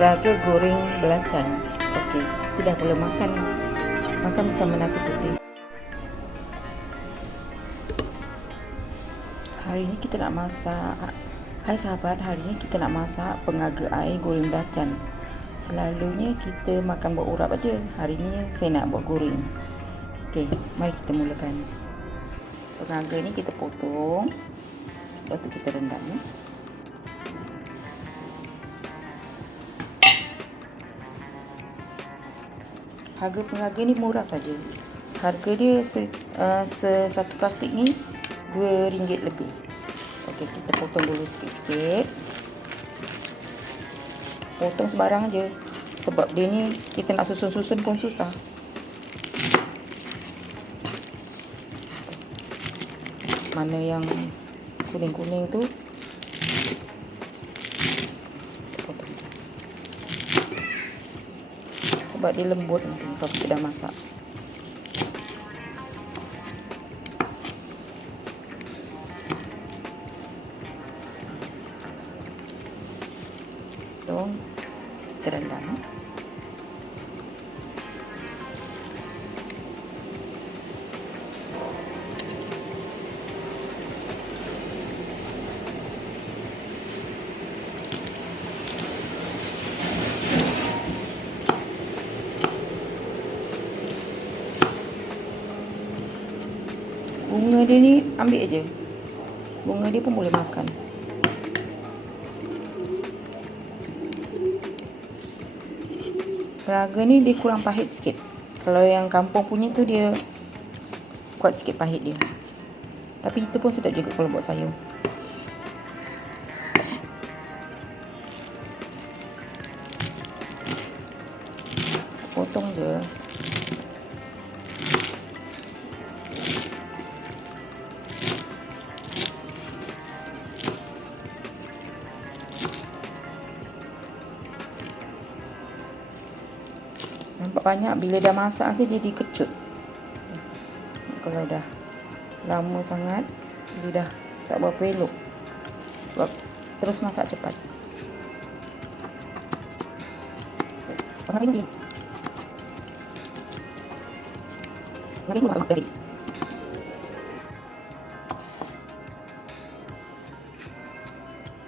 Raga goreng belacan. Okey, kita dah boleh makan ni. Makan bersama nasi putih. Hari ni kita nak masak. Hai sahabat, hari ni kita nak masak pengaga air goreng belacan. Selalunya kita makan buat urap aja. Hari ni saya nak buat goreng. Okey, mari kita mulakan. Pengaga ni kita potong. Lepas tu kita rendam ni. Harga pengaga ni murah saja. Harga dia satu plastik ni RM2 lebih. Okey, kita potong dulu sikit-sikit. Potong sembarang aja. Sebab dia ni kita nak susun-susun pun susah. Mana yang kuning-kuning tu potong. Sebab dia lembut nanti kalau kita dah masak. Potong, kita rendam. Bunga dia ni ambil aje. Bunga dia pun boleh makan. Raga ni dia kurang pahit sikit. Kalau yang kampung punya tu dia kuat sikit pahit dia. Tapi itu pun sedap juga kalau buat sayur. Potong je. Nampak banyak, bila dah masak nanti dia dikecut. Kalau dah lama sangat, dia dah tak berapa elok. Sebab terus masak cepat.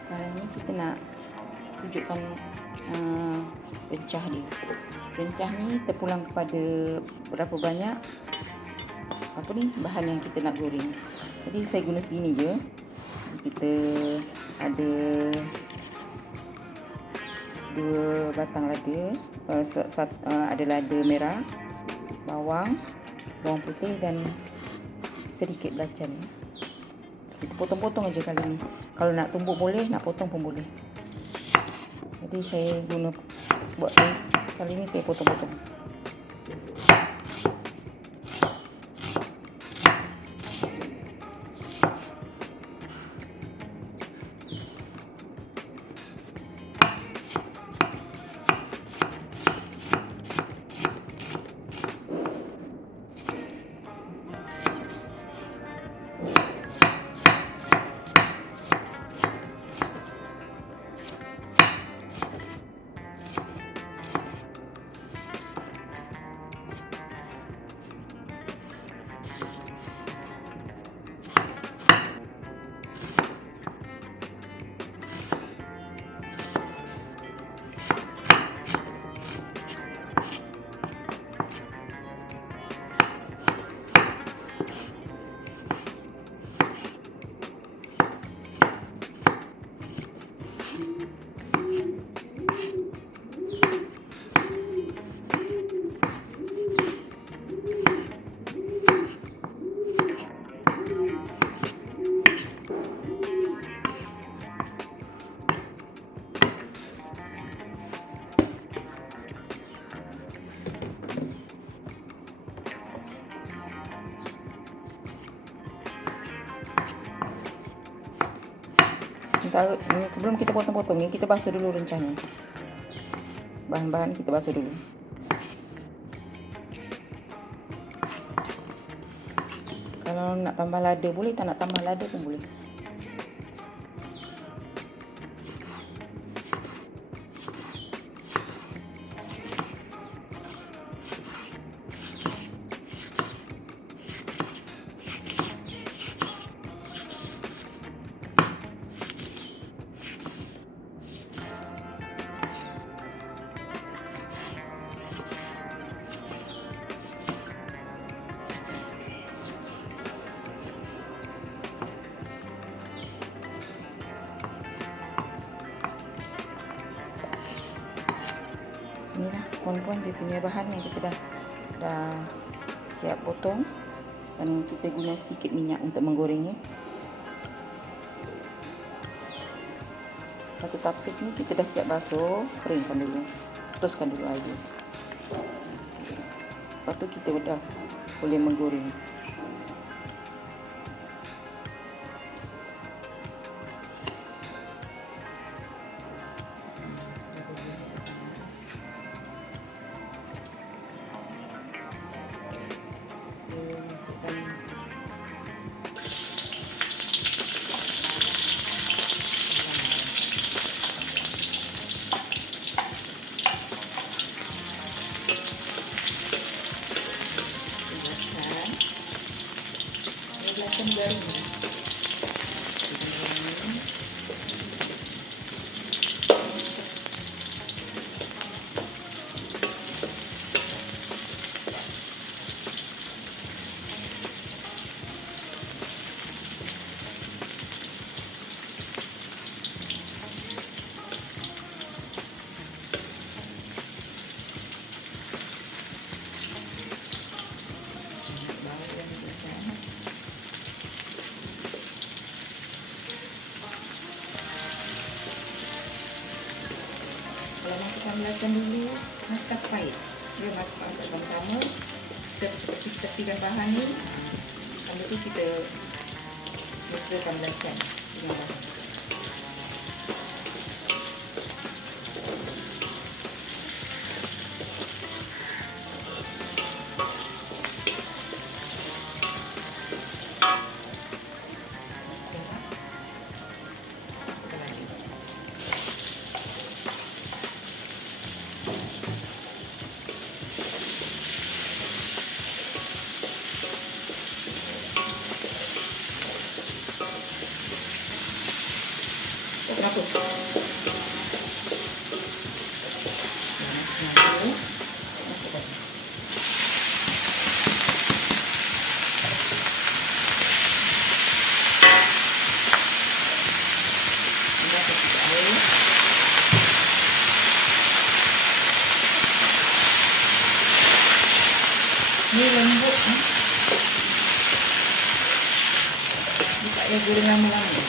Sekarang ni kita nak tunjukkan rencah dia. Rencah ni terpulang kepada berapa banyak bahan yang kita nak goreng. Jadi saya guna segini je. Kita ada 2 batang lada, ada lada merah, bawang putih dan sedikit belacan. Kita potong-potong aja kali ni. Kalau nak tumbuk boleh, nak potong pun boleh. Jadi saya guna buat tu. Kali ni saya potong-potong. Sebelum kita potong-potong ni, kita basuh dulu rencahnya. Bahan-bahan kita basuh dulu. Kalau nak tambah lada boleh, tak nak tambah lada pun boleh. Inilah puan-puan dia punya bahan yang kita dah siap potong, dan kita guna sedikit minyak untuk menggorengnya. Satu tapis ni kita dah siap basuh, keringkan dulu, putuskan dulu air. Lepas tu kita dah boleh menggoreng. Masukkan belacan garing. Kalau masukkan belacan dulu, masak pahit. Dia masak sama-sama. Kita tepikan bahan ni. Sambil tu kita mesrakan belacan dengan bahan. Kenapa? Ni lembut, dia tak payah goreng lama-lama.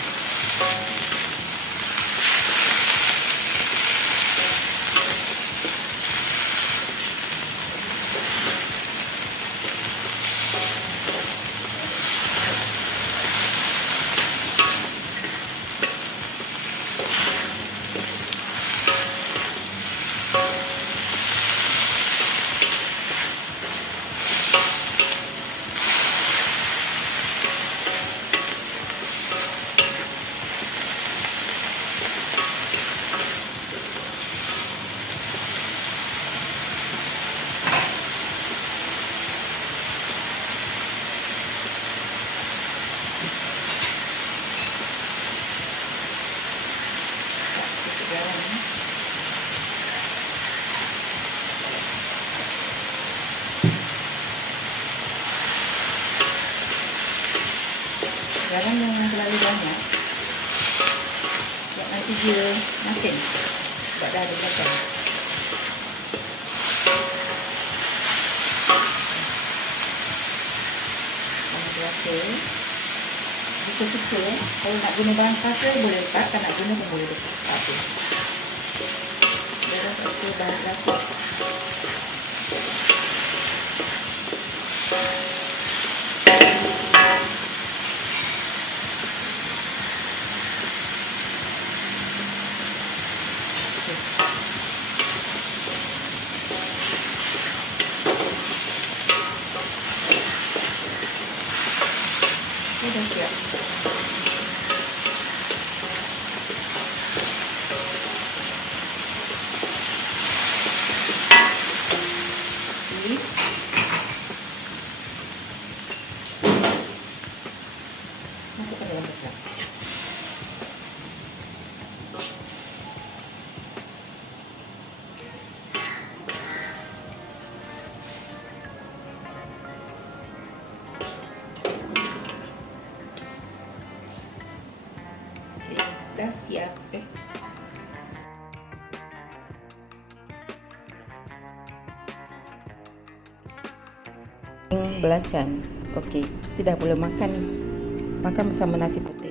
Garam yang terlalu banyak, sebab nanti dia makin, sebab dah ada belacan. Rasa jika suka, kalau nak guna bahan rasa boleh letak, tak nak guna pun boleh letak. Dia rasa bahan rasa. Sudah siap. Masukkan dalam gelas. Dah siap. belacan. Okey, kita dah boleh makan ni. Makan bersama nasi putih.